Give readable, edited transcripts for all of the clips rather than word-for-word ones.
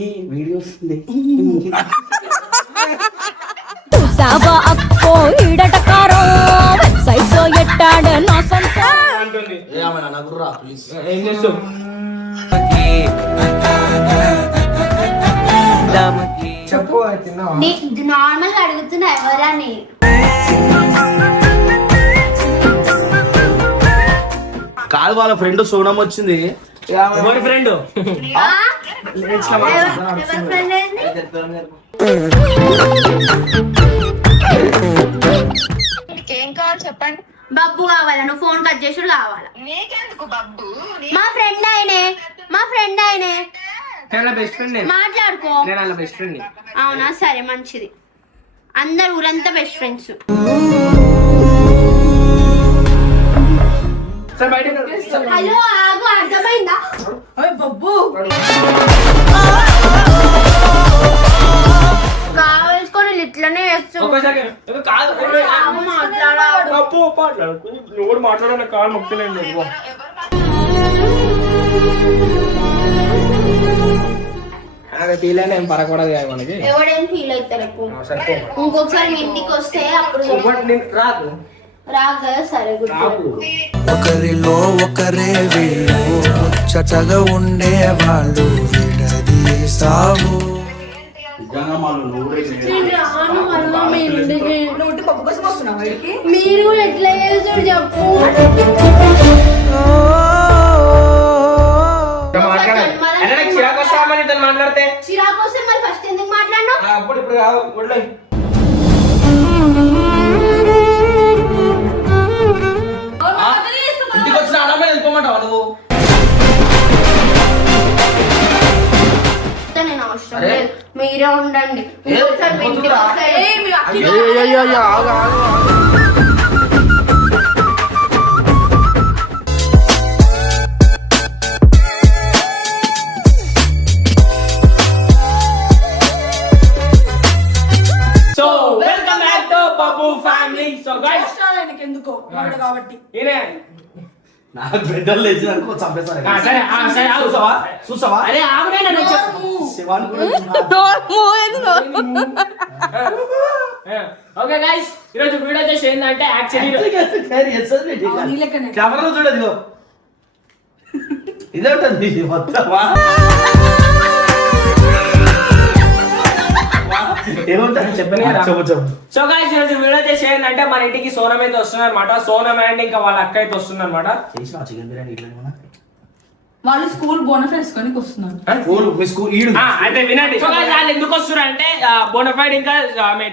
ఈ వీడియోస్ చూసావా అక్కో ఈడటకారో వెబ్సైట్ లో ఎట్టాడు నా సొంత అంటుంది. ప్లీజ్ ఏం చేస్తావు? చెప్పు తిన్నావా? నార్మల్ గా అడుగుతున్నా ఎవరని. కాదు వాళ్ళ ఫ్రెండ్ సోనం వచ్చింది. ఎవరి ఫ్రెండ్? ఎవరి ఫ్రెండ్ ఏంది? ఏం కావాలి చెప్పండి. బబ్బు కావాలా? నువ్వు ఫోన్ కట్ చేసుడు కావాలా? నీకెందుకు బబ్బు? మా ఫ్రెండ్ ఆయనే, మా ఫ్రెండ్ ఆయనే. నేను బెస్ట్ ఫ్రెండ్. మాట్లాడుకో. నేను అలా బెస్ట్ ఫ్రెండ్. అవునా, సరే మంచిది. అందరు ఊరంతా బెస్ట్ ఫ్రెండ్స్. సరే బయట హలో ఆగు, అర్థమైందా? బబ్బు కావాల్సుకొని ఇట్లనే చేస్తూ ఒక్కసారి కాదు మాట్లాడాడు. అప్పు మాట్లాడు. ఎవరు మాట్లాడాలి? కాదు మొక్కలేండి. అదే ఫీల్ అయినా ఏం పరకూడదు కదా మనకి. ఎవడేం ఫీల్ అవుతారు ఎక్కువ. ఇంకొకసారి మీ ఇంటికి వస్తే అప్పుడు రాదు రాక సరే గుర్తు. ఒకరిలో ఒకరే వీళ్ళు ముచ్చటగా ఉండే వాళ్ళు విడదీసావు. మీరు కూడా ఎట్లా చేస్తారు చెప్పు. చిరాకు వస్తామని ఇతను మాట్లాడితే చిరాకు వస్తే మరి ఫస్ట్ ఎందుకు మాట్లాడినావు? అప్పుడు ఇప్పుడు కాదు ఒళ్ళై. ఇంటికి వచ్చిన అడమే వెళ్ళిపోమంటావా నువ్వు? నేను అవసరం లేదు, మీరే ఉండండి. ఇంకొకసారి మీ ఇంటికి వస్తే so welcome back to Babbu family. So guys ఎందుకో వాడు కాబట్టి ఈయనే నాకు బిడ్డలు లేచినాక చంపేస్తాను. సరే సరే ఆగు. చూసావా? అరే ఆగునే నన్ను శివాని కూడా ఓకే గైస్, ఈరోజు వీడియో చేసి ఏంటంటే యాక్చువల్లీ కెమెరాలో చూడదు ఇదే ఉంటుంది మొత్తం. ఏముంటుంది చెప్పని చెప్పు. సో గైస్, ఈరోజు వీడియో చేసి ఏంటంటే మన ఇంటికి సోనం అయితే వస్తున్నారు అనమాట. సోనం అండ్ ఇంకా వాళ్ళ అక్క అయితే వస్తుంది అనమాట. చేసిన చికెన్ బిర్యానీ ఇట్లా వాళ్ళు స్కూల్ బోనఫైడ్స్ కొని వస్తున్నారు. అయితే వినండి. సో గైస్, వాళ్ళు ఎందుకు వస్తున్నారు అంటే బోనఫైడ్ ఇంకా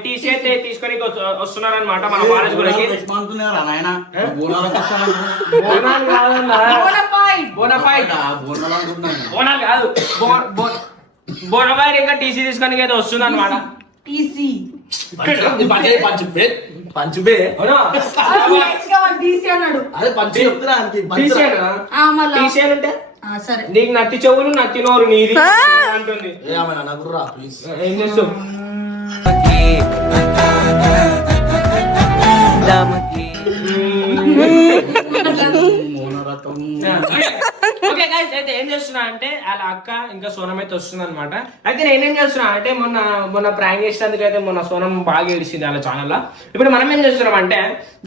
టీసీ అయితే తీసుకొని వస్తున్నారు అనమాట మన కాలేజ్ గురించి. బోనాలు కాదు, బోనఫైడ్ ఇంకా టీసీ తీసుకొని అయితే వస్తుంది అనమాట. టీసీ పంచుబే టీసీ అన్నాడు. అదే పంచు చెప్తున్నా టీసీ అని ఉంటే సరే నీకు నత్తి చెవులు నత్తి నోరు నీది అంటుంది. ప్లీజ్ ఏం చేస్తావు? ఓకే గైస్, అయితే ఏం చేస్తున్నా అంటే వాళ్ళ అక్క ఇంకా సోనం అయితే వస్తుంది అనమాట. అయితే నేనేం చేస్తున్నా అంటే మొన్న ప్రాంక్ చేసినందుకు అయితే మొన్న సోనం బాగా ఏడిచింది వాళ్ళ ఛానల్ లో. ఇప్పుడు మనం ఏం చేస్తున్నాం అంటే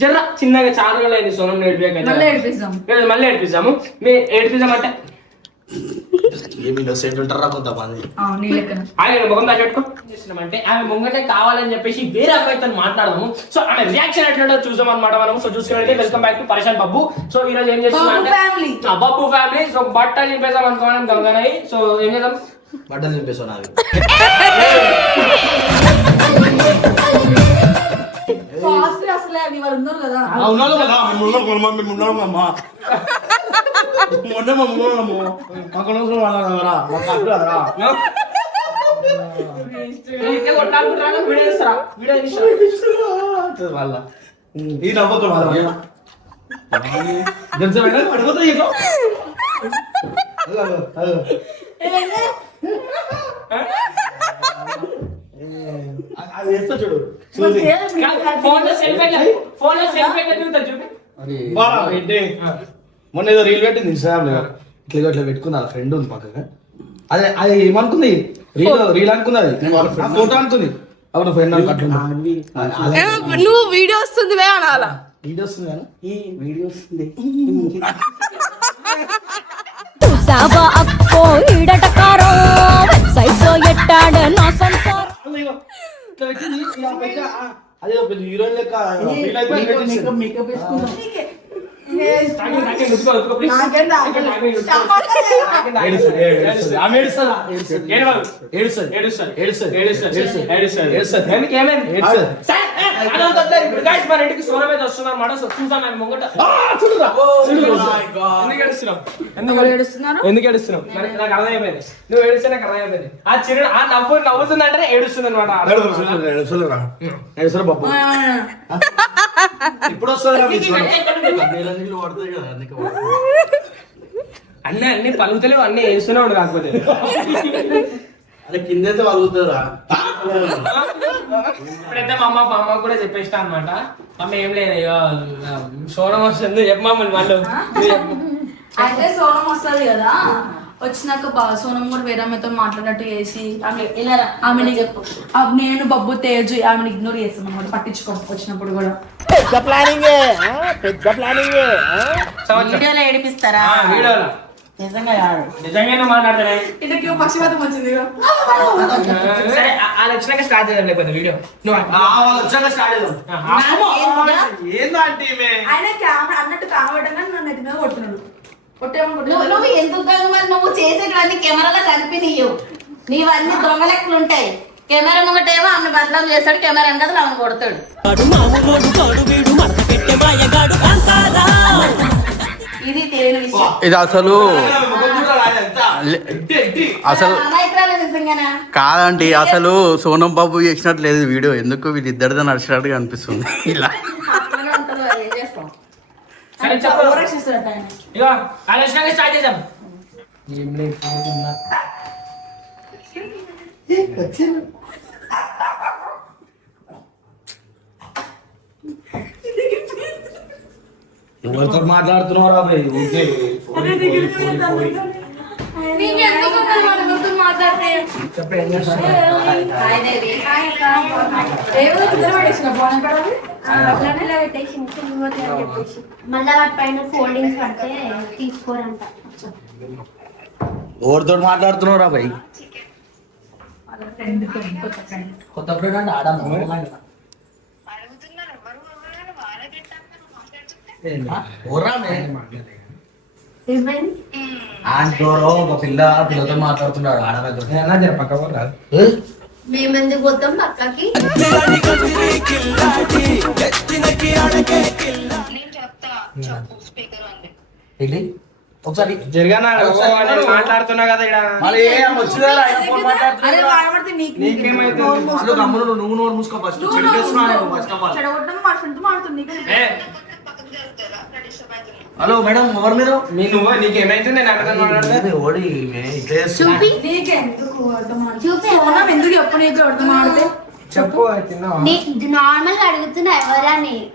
జర్ర చిన్నగా ఛానల్ అయింది సోనం మళ్ళీ ఏడిపిస్తాం. మళ్ళీ ఏడిపిస్తాము. ఏడిపిస్తాం అంటే ఉంటారా కొంతమంది ఆయన ముఖం దాచెట్టుకో చేస్తున్నామంటే ఆమె ముంగటే కావాలని చెప్పేసి వేరే అబ్బాయితో మాట్లాడదాము. సో ఆమె రియాక్షన్ ఎట్లా చూసాం అనమాట మనం. సో చూసుకుంటే వెల్కమ్ బ్యాక్ టు పరేషాన్ బబ్బు. సో ఈ రోజు ఏం చేస్తున్నాం అంటే బబ్బు ఫ్యామిలీ. సో బట్టలు నింపేసాం అనుకోవడం గంగనాయి. సో ఏం చేద్దాం? బట్టలు నింపేసావు నావి. అసలే అది వాళ్ళు ఉన్నారు కదా. ఈ నవ్వకు అది వేస్తా చూడు. మొన్న ఏదో రీల్ పెట్టింది ఇన్స్టాగ్రామ్ లో. ఇట్లా ఇట్లా పెట్టుకుంది వాళ్ళ ఫ్రెండ్ ఉంది పక్కగా. అదే అది ఏమనుకుంది, రీల్ అనుకున్నది ఆ ఫోటో అనుకుంది అవును ఫ్రెండ్ అట్లా నువ్వు వీడియో వస్తుంది వే అనాలా వీడియో వస్తుంది కానీ చూసావా అక్కో ఈడటకారో వెబ్సైట్ లో ఎట్టాడు నా సంసారం అదే పెద్ద హీరోయిన్ లెక్క ఫీల్ అయిపోయి మేకప్ వేసుకుందాం ఎందుకు ఏడుస్తున్నావు నాకు అర్థమైపోయింది నువ్వు ఏడుస్తే నాకు అర్థమైపోయింది ఆ చిరు ఆ నవ్వుతుందంటే ఏడుస్తుంది అనమాట ఇప్పుడు వస్తుంది అన్ని పలుకుతలేవు అన్ని వేస్తూనే ఉండు కాకపోతే అదే కిందైతే పలుకుతుందా ఇప్పుడైతే మా అమ్మ కూడా చెప్పేస్తా అనమాట అమ్మ ఏం లేదు సోనం వస్తుంది చెప్పమని వాళ్ళు అయితే సోనం వస్తుంది కదా వచ్చినాక సోనం కూడా వేరే ఆమెతో మాట్లాడినట్టు చేసి ఆమెని నేను బబ్బు తేజు ఆమెను ఇగ్నోర్ చేస్తాం అనమాట పట్టించుకో వచ్చినప్పుడు కూడా వీడియోలో ఏడిపిస్తారా వీడియోలో నిజంగానే మాట్లాడతానే ఇటు పక్షపాతం వచ్చింది సరే వాళ్ళు వచ్చినాక స్టార్ట్ చేద్దాం లేకపోతే వీడియో వచ్చాక స్టార్ట్ చేద్దాం ఏందంటే ఆయన కెమెరా అన్నట్టు కావడంగా నన్ను ఎత్తి మీద కొడుతున్నాడు నువ్వు ఎందుకు మరి నువ్వు చేసేటివన్నీ కెమెరాలో కనిపినీయవు నీవన్నీ దొంగ లెక్కలు ఉంటాయి కెమెరా ముంగటేమో ఆమె బదలాం చేస్తాడు కెమెరా వెనకాల ఆమె కొడతాడు ఇది తెలియని విషయం ఇది అసలు నిజంగానా కాదండి అసలు సోనం బాబు చేసినట్టు లేదు వీడియో ఎందుకు వీళ్ళిద్దరితో నడిచినట్టుగా అనిపిస్తుంది ఇలా ఏం చేస్తాం సరే చెప్పు ఇక వాళ్ళు వచ్చినాక స్టార్ట్ చేద్దాం ఏం లేదు ఎవరితో మాట్లాడుతున్నావు రాబాయ్ మళ్ళా వాటి పైన ఫోల్డింగ్స్ పడితే తీసుకోరంట. ఎవరితో మాట్లాడుతున్నావు రాబాయ్ కొత్త ఫ్రెండ్ అంటే ఆడమ్మ అడుగుతున్నారు ఎవరు వాళ్ళకి ఒక పిల్లతో మాట్లాడుతున్నాడు ఆడవాళ్ళతో మేమెందుకు పోతాం పక్కకి నేను చెప్తా చెప్పు స్పీకర్ ఉంది ఏంటి ఒకసారి జరగానా మాట్లాడుతున్నా కదా ఇక్కడ నువ్వు నోరు మూసుకో ఫస్ట్ చెడగొట్టడం మా ఫ్రెండ్ మాడుతుంది హలో మేడం ఎవరు మీరు నువ్వు నీకేమైతుంది నేను అడగను మాట్లాడితే ఓడి చూపి నీకెందుకు చూపి సోనం ఎందుకు చెప్పు నీకు అర్థం ఆడితే చెప్పు తిన్నావా నార్మల్ గా అడుగుతున్నా ఎవరని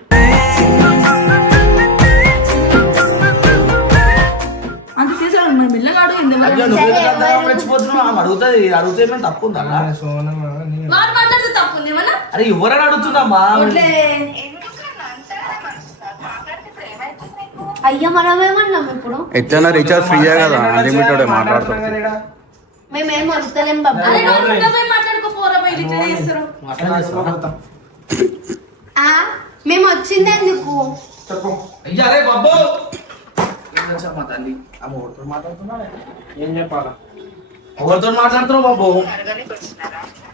అంత చేసాడు మన మిల్లగాడు మర్చిపోతున్నావు అడుగుతుంది అడిగితే ఏమైనా తప్పు ఉందా వాడు మాట్లాడితే తప్పు ఉంది ఏమన్నా అరే ఎవరని అడుగుతున్నామా అయ్యా మనమేమన్నాం ఇప్పుడు ఎట్లైనా రీఛార్జ్ ఫ్రీయే కదా అన్లిమిటెడ్ మాట్లాడుతాం మేమేం వస్తలేం బాబు మాట్లాడుకోపోరా బయట ఇట్లా చేస్తారు మేము వచ్చింది ఎందుకు అయ్యా అరే బాబు మా తల్లి ఆమె ఎవరితో మాట్లాడుతున్నా ఏం చెప్పాలా ఎవరితో మాట్లాడుతున్నావు బాబు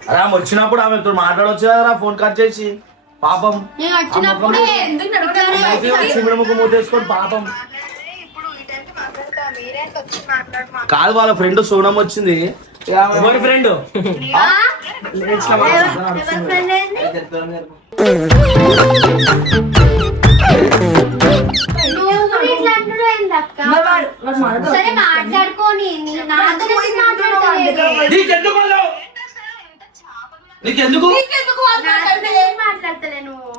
అరే ఆమె వచ్చినప్పుడు ఆమెతో మాట్లాడొచ్చు కదా ఫోన్ కట్ చేసి పాపం నేను వచ్చినప్పుడు ఎందుకు మూటేసుకొని పాపం ఇప్పుడు ఈ టైంకి మాట్లాడతా మీరే వచ్చి మాట్లాడు కాదు వాళ్ళ ఫ్రెండ్ సోనం వచ్చింది ఎవరి ఫ్రెండ్ సరే మాట్లాడుకోని నీకెందుకు మాట్లాడతలే నువ్వు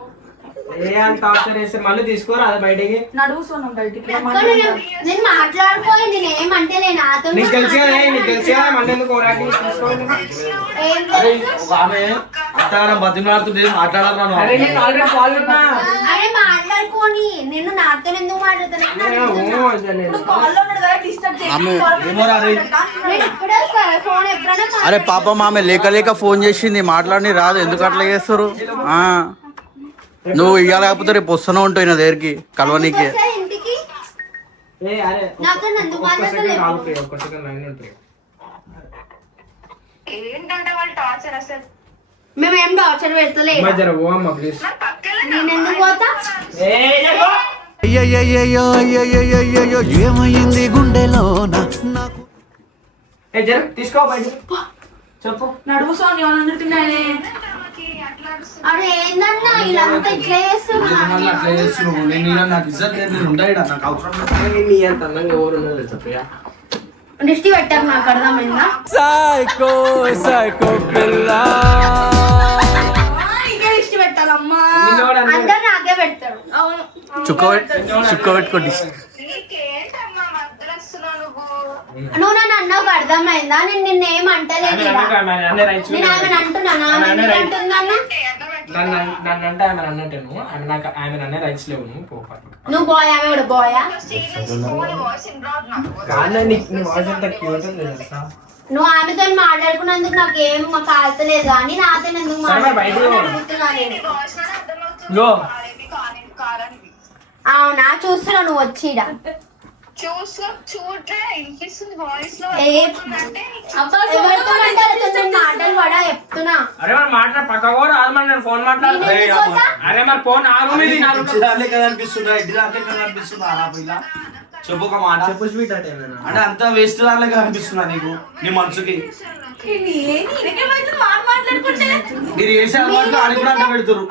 ఏ అని టార్చర్ చేస్తే మళ్ళీ తీసుకోరా అది బయటికి. నడువు సోనం బయటికి నేను మాట్లాడుకోయి నేను ఏమంటే నేను నాతో నీకు తెలిసి కదా నీకు తెలిసి కదా మళ్ళీ ఎందుకు ఓరాకి తీసుకోవాలి. ఏం అరే ఒక ఆమె అంతగానో బతిమలాడుతుంటే మాట్లాడాలి అరే నేను ఆల్రెడీ కాల్ పెట్టినా. అరే మాట్లాడుకోని నేను నాతో ఎందుకు మాట్లాడుతున్నా ఇప్పుడు కాల్లో ఉన్నాడు కదా డిస్టర్బ్ ఏమోరా రే. నేను ఇప్పుడే ఫోన్ ఎప్పుడైనా అరే పాపం ఆమె లేక లేక ఫోన్ చేసింది, మాట్లాడి రాదు, ఎందుకు అట్లా చేస్తారు? నువ్వు ఇవ్వలేకపోతే రేపు వస్తూనే ఉంటావు నా దగ్గరికి కలవనీకి. ఇంటికి ఏ అరే నాతో ఎందుకు మాట్లాడలేదు ఒక్క సెకండ్ లైన్ ఉంటుంది. ఏంటంటే వాళ్ళు టార్చర్ అసలు మేమేం టార్చర్ పెడతలే అమ్మ జర ఓ అమ్మ ప్లీజ్. నేను ఎందుకు పోతా అయ్యయ్యయ్యయ్యో ఏమైంది గుండెలోన నాకు ఏ జర తీసుకో బయటికి చెప్పు. నడువు సోని అనుకుంటున్నానే అరే ఏందన్నా వీళ్ళంతా ఇట్లా చేస్తున్నా మళ్ళీ అట్లా చేస్తున్నావు. నేను ఇలా నాకు ఇజ్జత్ లేదు, నేను ఉంటాయిడా, నాకు అవసరం లేదు. నీ అంత అందంగా ఎవరు ఉన్నారు చెప్పయ్యా. దిష్టి పెట్టారు నాకు అర్థమైందా ఇదే దిష్టి పెట్టాలమ్మా అందరు నాకే పెడతాడు అవును చుక్క పెట్టుకోండి. నీకేంటమ్మా మద్దతు వస్తున్నావు నువ్వు నువ్వు నన్ను అన్నావు అర్థమైందా నేను నిన్నేం అంటలేదు ఇలా. నేను ఆమెను అంటున్నాను ఆమె ఎందుకు అంటుందన్నా నన్ను అంటే ఆమె అన్నట్టే నువ్వు ఆమె నాకు ఆమె అనే రైట్స్ లేవు. నువ్వు పోపాటు నువ్వు బాయ్ ఆమె కూడా బాయా వాయిస్ రాదు నాకు కానీ నీ వాయిస్ అంత క్యూట్ ఉంది తెలుసా. నువ్వు ఆమెతో మాట్లాడుకున్నందుకు నాకు ఏం మాకు ఆల్తలేదు కానీ నాతో ఎందుకు మాట్లాడుతున్నా అడుగుతున్నా నేను వాయిస్ లోనే అర్థమవుతుంది యో. కారని అవునా చూస్తున్నా నువ్వు వచ్చిడా చూడలే వినిపిస్తుంది వాయిస్ లో అంటే ఎవరితో మాట్లాడుతున్నా మాటలు పడా చెప్తున్నా అరే మరి మాట్లాడ పక్క కూడా రాదు మరి నేను ఫోన్ మాట్లాడు. అరే మరి ఫోన్ ఆ రూమ్ ఇది నా రూమ్. ఇచ్చిదాలే కదా అనిపిస్తుందా, ఇడ్డిదాలే కదా అనిపిస్తుందా నా పిల్ల? చెప్పు ఒక మాట. చెప్పు స్వీట్ అంటే అంటే అంత వేస్ట్ దానిలే అనిపిస్తుందా నీకు నీ మనసుకి? మీరు చేసే అలవాట్లు ఆడి కూడా అంట పెడుతురు.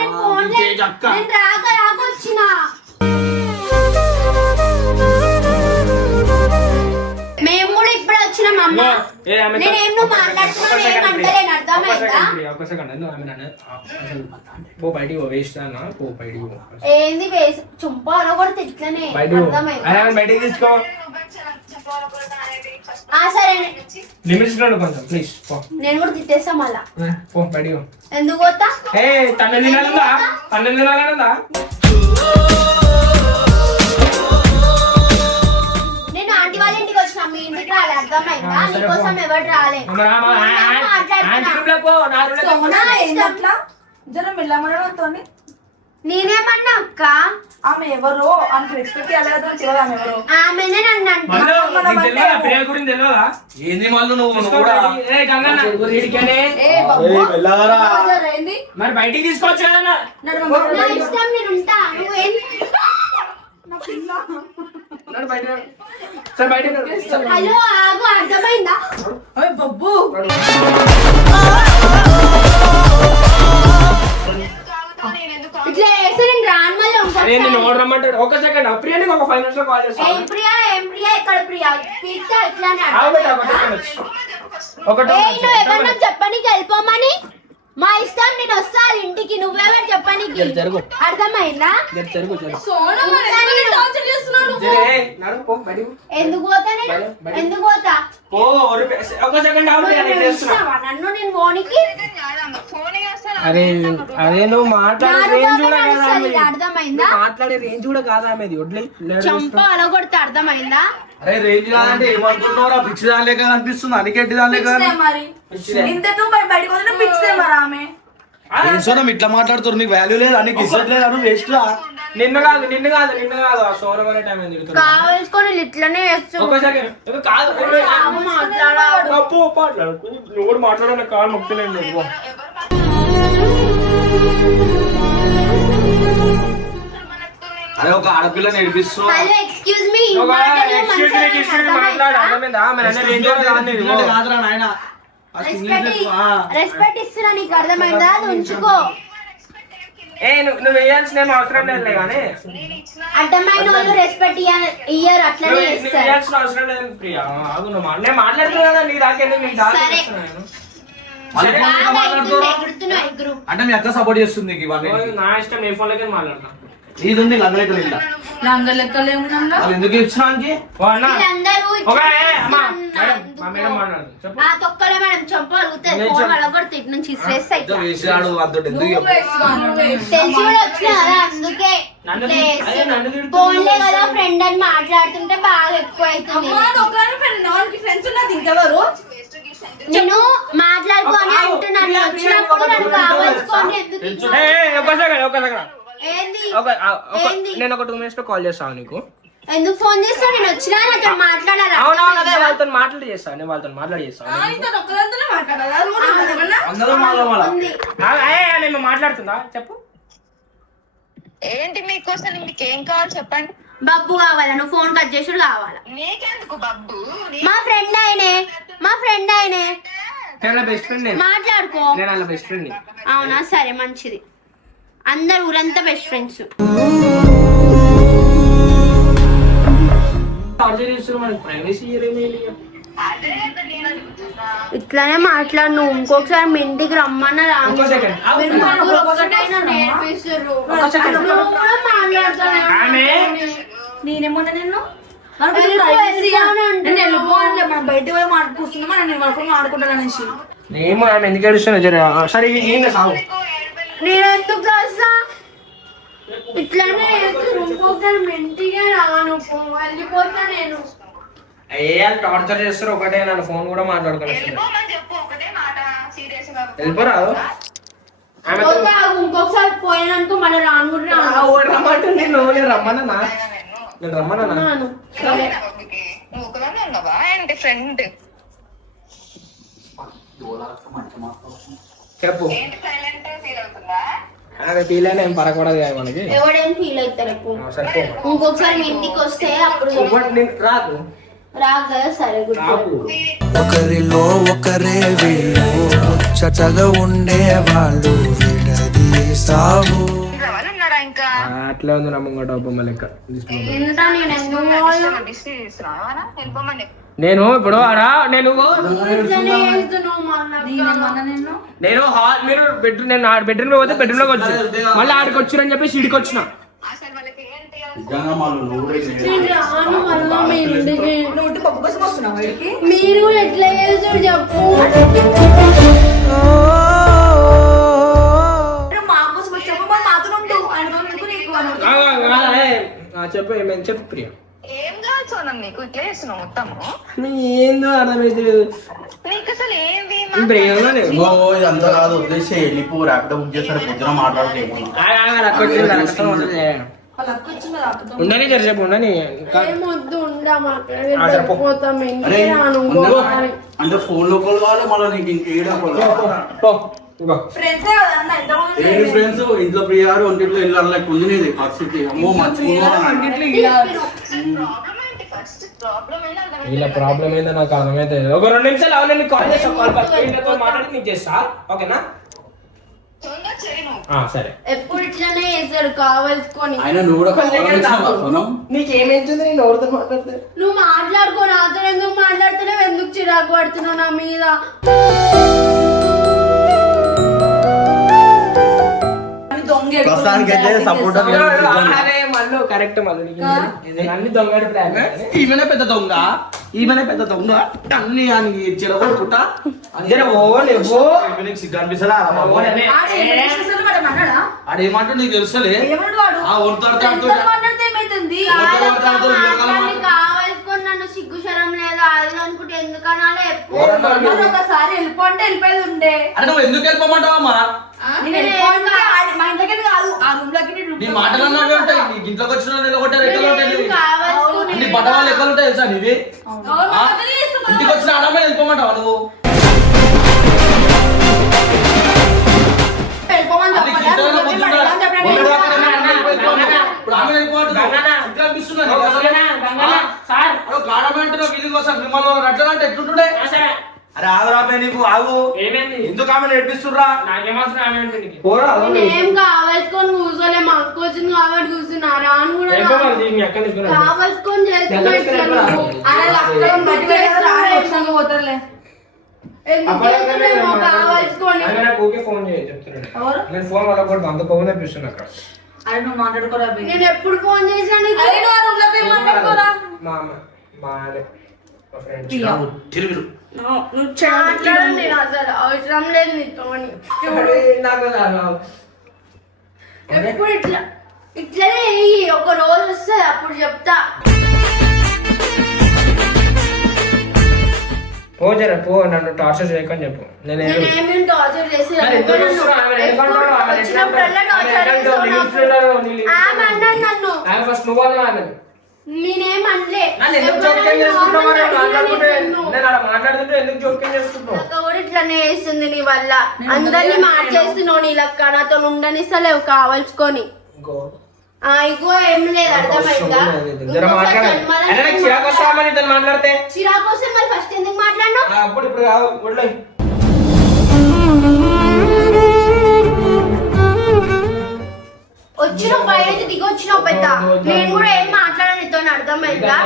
నేను ఫోన్ నేను రాక వచ్చినా మేము కూడా ఇప్పుడు వచ్చినాం అమ్మ నేనేం నువ్వు మాట్లాడుతున్నావు ఏమంటలేను అర్థమైందా ఒక్క సెకండ్ నువ్వు ఆమె నన్ను అసలు పో బయటికి పో వేస్ట్ అన్నా పో బయటికి పో. ఏంది వేసి చుంపాలో కూడా తిట్లనే బయటికి పో. అర్థమైందా అరే ఆమె బయటికి తీసుకో. సరే లిమిట్స్ లో కొంచెం ప్లీజ్ పో. నేను కూడా తిట్టేస్తా మళ్ళా పో బయటికి పో. ఎందుకు పోతా ఏ తన్ను తినాలందా తన్ను తినాలనుందా? నేను ఆంటీ వాళ్ళ ఇంటికి వచ్చిన మీ ఇంటికి రాలే అర్థమైందా నీకోసం ఎవరు రాలే సోనా అట్లా జర మెల్లమడంతో నేనేమన్నా అక్క ఆమె ఎవరో ఆమెకు రెస్పెక్ట్ ఇవ్వాలి తెలియదు ఆమె ఎవరో ఆమెనే నన్ను అంటే ప్రియ గురించి తెలియదా? ఏంది మళ్ళీ నువ్వు కూడా? ఏ గంగన్న వీడికనే ఏంది మరి బయటికి తీసుకోవచ్చు కదా. నా ఇష్టం నేను ఉంటా నువ్వేం బయట సరే బయట హలో ఆగు అర్థమైందా బబ్బు ఇట్లా చేస్తే నేను రాను మళ్ళీ అరే నేను ఆర్డర్ రమ్మంటాడు. ఒక సెకండ్ ప్రియానికి ఒక 5 నిమిషాలు కాల్ చేస్తాను. ఏం ప్రియా ఇక్కడ ప్రియా పిచ్చా ఇట్లానే ఒకటి నువ్వు ఎవరన్నా చెప్పనీకి వెళ్ళిపోమని మా ఇష్టం నేను వస్తా ఇంటికి నువ్వెవరు చెప్పనీకి అర్థమైందా ఎందుకు పోతా నేను ఎందుకు పోతా ఒక సెకండ్ నన్ను నేను పోనీకి అరే అదే నువ్వు మాట్లాడే రేంజ్ కూడా అర్థమైందా మాట్లాడే రేంజ్ కూడా కాదా ఆమెది వడ్లే చంప అలగొడితే అర్థమైందా అరే రేంజ్ కాదంటే ఏమనుకుంటున్నారా? పిచ్చి దానిలే కదా అనిపిస్తుంది, అనికెట్టి దానిలే కదా. మరి ఇంతకు బయటకు వదిలిన పిచ్చిదే మరి ఆమె సోనం ఇట్లా మాట్లాడుతారు, నీకు వాల్యూ లేదా, నీకు ఇజ్జత్ లేదా, నువ్వు వేస్ట్ రా. నిన్ను కాదు ఆ సోనం అనే టైం ఏం తిరుగుతుంది. కావాల్సుకొని ఇట్లనే చేస్తూ ఒక సెకండ్ కాదు మాట్లాడాలి నువ్వు కూడా మాట్లాడాలి కాదు మొక్కలేదు. అరే ఒక ఆడపిల్ల నేర్పిస్తూ హలో ఎక్స్క్యూజ్ మీ కాదురా నాయన. రెస్పెక్ట్ ఇస్తున్నా నీకు అర్థమైందా అది ఉంచుకో నువ్వు వేయాల్సిన ఏం అవసరం లేదు కానీ అర్థమైన వాళ్ళు రెస్పెక్ట్ ఇయ్యరు అట్లనే చేస్తారు వేయాల్సిన అవసరం లేదు ప్రియా. నేను మాట్లాడుతున్నా కదా నీ దాకా నీకు దాకా మళ్ళీ phone లో మాట్లాడుతున్నావు? ఎగురుతున్నావు ఎగురు. అంటే మీ అక్క సపోర్ట్ చేస్తుంది నీకు ఇవన్నీ. నా ఇష్టం ఏ ఫోన్ లెక్క మాట్లాడతా. ఇది ఉంది లంగలెక్కలు ఇలా రంగు లెక్కలు ఏమన్నా వాళ్ళు ఎందుకు ఇచ్చినానికి వీళ్ళందరూ ఇట్లా మా మేడం మాట్లాడుతుంది చెప్పు. ఆ తొక్కలే మేడం చంపగలుగుతాయి ఫోన్ వాళ్ళకొడితే ఇటు నుంచి స్ట్రెస్ అయితే వేసాడు అంతటి ఎందుకు చెప్పు? తెలిసి కూడా వచ్చిన కదా అందుకే నన్ను తిడుతుంది. ఫోన్లే కదా ఫ్రెండ్ అని మాట్లాడుతుంటే బాగా ఎక్కువ అవుతుంది ఫ్రెండ్స్ ఉన్నది ఇంకెవరు నేను మాట్లాడుకొని అంటున్నాను వచ్చినప్పుడు నన్ను కావాల్సుకొని ఎందుకు ఇట్లా? ఒక్క సెకండ్ ఏంది ఏంది? నేను ఒక 2 minutes లో కాల్ చేస్తాను నీకు. ఎందుకు ఫోన్ చేస్తావు? నేను వచ్చినా నాతో మాట్లాడాలి అవునవును అదే వాళ్ళతో మాట్లాడి చేస్తాను. నేను వాళ్ళతో మాట్లాడి చేస్తాను. అందరూ మాట్లాడాలి. ఉంది. నేను మాట్లాడుతుందా చెప్పు. ఏంటి మీకోసం మీకేం కావాలి చెప్పండి. బబ్బు కావాలా? నువ్వు ఫోన్ కట్ చేసుడు కావాలా? నీకెందుకు బబ్బు? మా ఫ్రెండ్ ఆయనే నేను బెస్ట్ ఫ్రెండ్. మాట్లాడుకో. నేను అలా బెస్ట్ ఫ్రెండ్. అవునా సరే మంచిది. అందరు ఊరంతా బెస్ట్ ఫ్రెండ్స్. ప్రైవసీ అదే నేను అడుగుతున్నా. ఇట్లానే మాట్లాడు. నువ్వు ఇంకొకసారి మీ ఇంటికి రమ్మన్నా రాను. ఒక్క సెకండ్. మీరు ముగ్గురు ఒక్కటైనా నేర్పిస్తారు. నువ్వు కూడా మాట్లాడతానే. నేనేమన్నా నిన్ను వెళ్ళిపోను నేను వెళ్ళిపోవాలి మనం బయటకు పోయి కూర్చున్నామా నేను వాళ్ళతో ఆడుకుంటాను అనేసి ఏమో ఆమె ఎందుకు ఏడుస్తున్నా సరే ఏం సాగు. నేను ఎందుకు వస్తా? ఇట్లానే ఇంకొకసారి మీ ఇంటికే రాను. వెళ్ళిపోతా నేను. టార్చర్ చేస్తారు ఒకటే. నన్ను ఫోన్ కూడా మాట్లాడుకోలేదు. వెళ్ళిపోమని చెప్పు ఒకటే మాట సీరియస్ గా. వెళ్ళిపోరాదు. పోతే ఆగు. ఇంకొకసారి పోయినానుకో మళ్ళీ రాను కూడా రాను. రమ్మంటే నేను రమ్మన్నా నేను రమ్మన్నా. రాను. సరే. నువ్వు ఒకదాన్ని ఉన్నావా ఏంటి ఫ్రెండ్? చెప్పు. ఏంటి సైలెంట్ ఫీల్ అవుతుందా? అదే ఫీల్ అయినా ఏం పరకూడదు కదా మనకి. ఎవడేం ఫీల్ అవుతారు ఎక్కువ. సరే ఇంకొకసారి మీ ఇంటికి వస్తే అప్పుడు రాదు రాదు కదా. సరే గుడ్. రాకు. ఒకరిలో ఒకరే వీళ్ళు ముచ్చటగా ఉండేవాళ్ళు విడదీసావు. వాళ్ళు ఉన్నారా ఇంకా? అట్లే ఉంది నా ముంగట బొమ్మ లెక్క. ఏంటా నేను ఎందుకు డిస్ట్రీస్ రావాలా? వెళ్ళిపోమని చెప్పు. నేను ఇప్పుడు నేను ఇట్లానే చేస్తున్నావు మా అన్నకి? నేను మీరు బెడ్రూమ్ నేను బెడ్రూమ్ లో పోతే బెడ్రూమ్ లోకి వచ్చి మళ్ళీ ఆడికి వచ్చిరని చెప్పేసి ఇడికి వచ్చిన. అసలు వాళ్ళకి ఏంటి నిజంగా వాళ్ళు నువ్వే నేను రాను మళ్ళా మీ ఇంటికి. నువ్వు పప్పు కోసం వస్తున్నావు వీడికి మీరు కూడా ఎట్లా చేస్తారు చెప్పు. మా కోసం వచ్చాము మాతో ఉండు ఆయన నీకు చెప్పు ఏమైంది చెప్పు ప్రియ. ఏం కాదు సోనం నీకు ఇట్లా చేస్తున్నావు మొత్తము. ఏందో అర్థమైతే నీకు అసలు ఏమి ఇదంతా కాదు వదిలేసి వెళ్ళిపో. ర్యాపిడో బుక్ చేస్తారు పొద్దున మాట్లాడలేదు. ఉండని జరిసేపు ఉండని. ఏమొద్దు ఉండా మాట్లాడకపోతాం ఇంటికి రాను. ఇంకోసారి అంటే ఫోన్ లో కావాలి మళ్ళీ నీకు ఇంకేడా ఫ్రెండ్సే కదా అన్న ఏంటి ఫ్రెండ్స్ ఇంట్లో ప్రియారు ఒంటిట్లో ఇల్లు అలా ఉంది నీది పరిస్థితి. అమ్మో ఫస్ట్ ప్రాబ్లం ఏంటి అర్థం ఇలా ప్రాబ్లం ఏందో నాకు అర్థమైతే ఒక 2 నిమిషాలు అవునండి కాల్ చేస్తా. కాల్ మాట్లాడి నీకు చేస్తా ఓకేనా? తొందర చేయి నువ్వు. సరే. ఎప్పుడు ఇట్లానే చేస్తారు కావాల్సుకొని. ఆయన నువ్వు కూడా సోనం నీకేమేంటుంది నేను ఎవరితో మాట్లాడితే? నువ్వు మాట్లాడుకో. నాతో ఎందుకు మాట్లాడుతున్నావు? ఎందుకు చిరాకు పడుతున్నావు నా మీద? ప్రస్తుతానికి అయితే సపోర్ట్ మళ్ళీ కరెక్ట్ మళ్ళీ అన్ని దొంగ ప్లాన్. ఈమెనే పెద్ద దొంగ అన్ని చెడగొట్టుకుంటా సిగ్గు అనిపిస్తలే. ఆడేమంటూ నీకు తెలుసలే. కావాల్సుకొని నన్ను సిగ్గు శరం లేదా అది అనుకుంటే ఎందుకనాలే ఒకసారి వెళ్ళిపోంటే వెళ్ళిపోయేది ఉండే అంటే నువ్వు ఎందుకు వెళ్ళిపోమంటావా? మా ఇంటికి కాదు ఆ రూమ్ లోకి నీ మాటలు అన్నవి ఉంటాయి. నీకు ఇంట్లోకి వచ్చిన నీ బట్ట వాళ్ళు ఎక్కడ ఉంటాయి తెలుసా నీవి? ఇంటికి వచ్చిన ఆడమే వెళ్ళిపోమంటావా నువ్వు? అంటే ఎట్లుంటుండే? అరే ఆగురాబే నీకు ఆగు. ఎందుకు ఆమె నేర్పిస్తుర్రా? ఏం కావాల్సుకొని కూర్చోలే. మా అక్క వచ్చింది కాబట్టి కూర్చున్నా. రాను కూడా కావాల్సుకొని చేస్తున్నా. పోతారులే ఎందుకు చేస్తున్నామో కావాల్సుకొని ఆయన నాకు ఊరికే ఫోన్ చేయ చెప్తున్నాడు. ఎవరు? నేను ఫోన్ వాళ్ళ కూడా అంత కోపం తెప్పిస్తున్నా అక్కడ. అరే నువ్వు మాట్లాడుకోరా బే. నేను ఎప్పుడు ఫోన్ చేశాను నీకు? అరే నువ్వు ఆ రూమ్ లో పోయి మాట్లాడుకోరా. మా అమ్మ మా అదే మా ఫ్రెండ్స్ తిరుగురు నువ్వు మాట్లాడండి, నేను అసలు అవసరం లేదు నీతో అని. నాకు ఎప్పుడు ఇట్లనే వెయ్యి. ఒక రోజు వస్తుంది అప్పుడు చెప్తా. పో జర పో, నన్ను టార్చర్ చేయకని చెప్పు. నేనేమేమి టార్చర్ చేసి వచ్చినప్పుడల్లా టార్చర్ ఆమె అన్నాడు నన్ను. ఫస్ట్ నువ్వు అన్నా నేనేమనలే. మాట్లాడుతుంటే ఎందుకు జోక్యం చేసుకుంటావు? అక్క కూడా ఇట్లానే చేస్తుంది నీ వల్ల. అందరినీ మార్చేస్తున్నావు నీ లెక్క. నాతో ఉండనిస్తలేవు కావాల్సుకొని. ఇగో ఏం లేదు, అర్థమైందా? మాట్లాడితే చిరాకు వస్తే మరి ఫస్ట్ ఎందుకు మాట్లాడినావు? అప్పుడు ఇప్పుడు కాదు. వచ్చినావు బయట దిగి వచ్చినావు పెద్ద. నేను కూడా ఏం మాట్లాడాను నీతో, అర్థమైందా?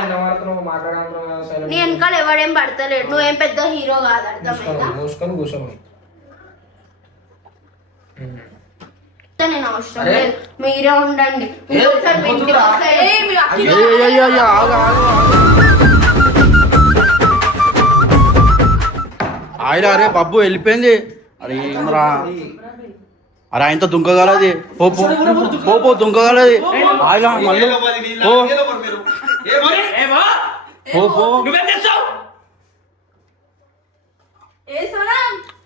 నీ వెనకాల ఎవడేం పడతలేడు. నువ్వేం పెద్ద హీరో కాదు, అర్థమైందా? మూసుకొని కూర్చోమని నేను అవసరం లేదు, మీరే ఉండండి. ఒకసారి మీ ఇంటికి వస్తే ఆయన అరే బబ్బు వెళ్ళిపోయింది. అరే ఏమరా అరే ఆయనతో దుంకగలది. పో దుంకగలది. ఆయన మళ్ళీ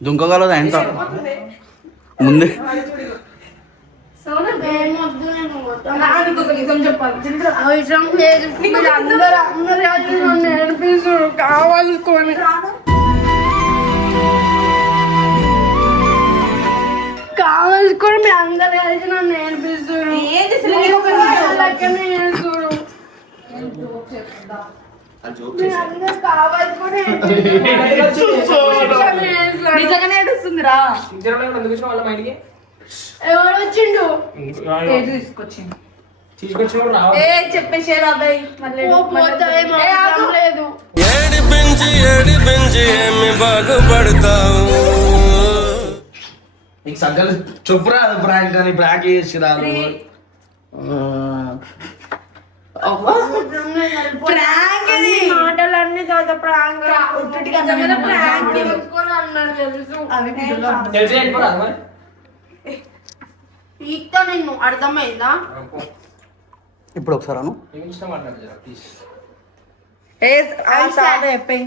దుంకగలదు ఆయనతో ముందే. ఏమొద్దు, నేను అవసరం లేదు. అందరూ నేర్పిస్తారు కావాలనుకోని. కావాలనుకోని మీరు అందరు కలిసి నన్ను నేర్పిస్తారు. నిజంగానే ఏడుస్తుందిరా. వాళ్ళ మా ఇంటికి ఎవరు వచ్చిండు? తీసుకొచ్చింది. తీసుకొచ్చినప్పుడు రావాలి. చెప్పేసే బాబాయ్ మళ్ళీ లేదు. ఏడిపించి ఏమి బాగుపడతావు. నీకు సగ్గలు చెప్పురా ప్రాంక్ అని ప్రాంక్ చేసి రాదు. మాటలన్నీ తర్వాత ప్రాంక్ తెలిసి వెళ్ళిపోరా మరి. ఈతో నిన్ను, అర్థమైందా? ఇప్పుడు ఒకసారి మాట్లాడు ప్లీజ్. చెప్పే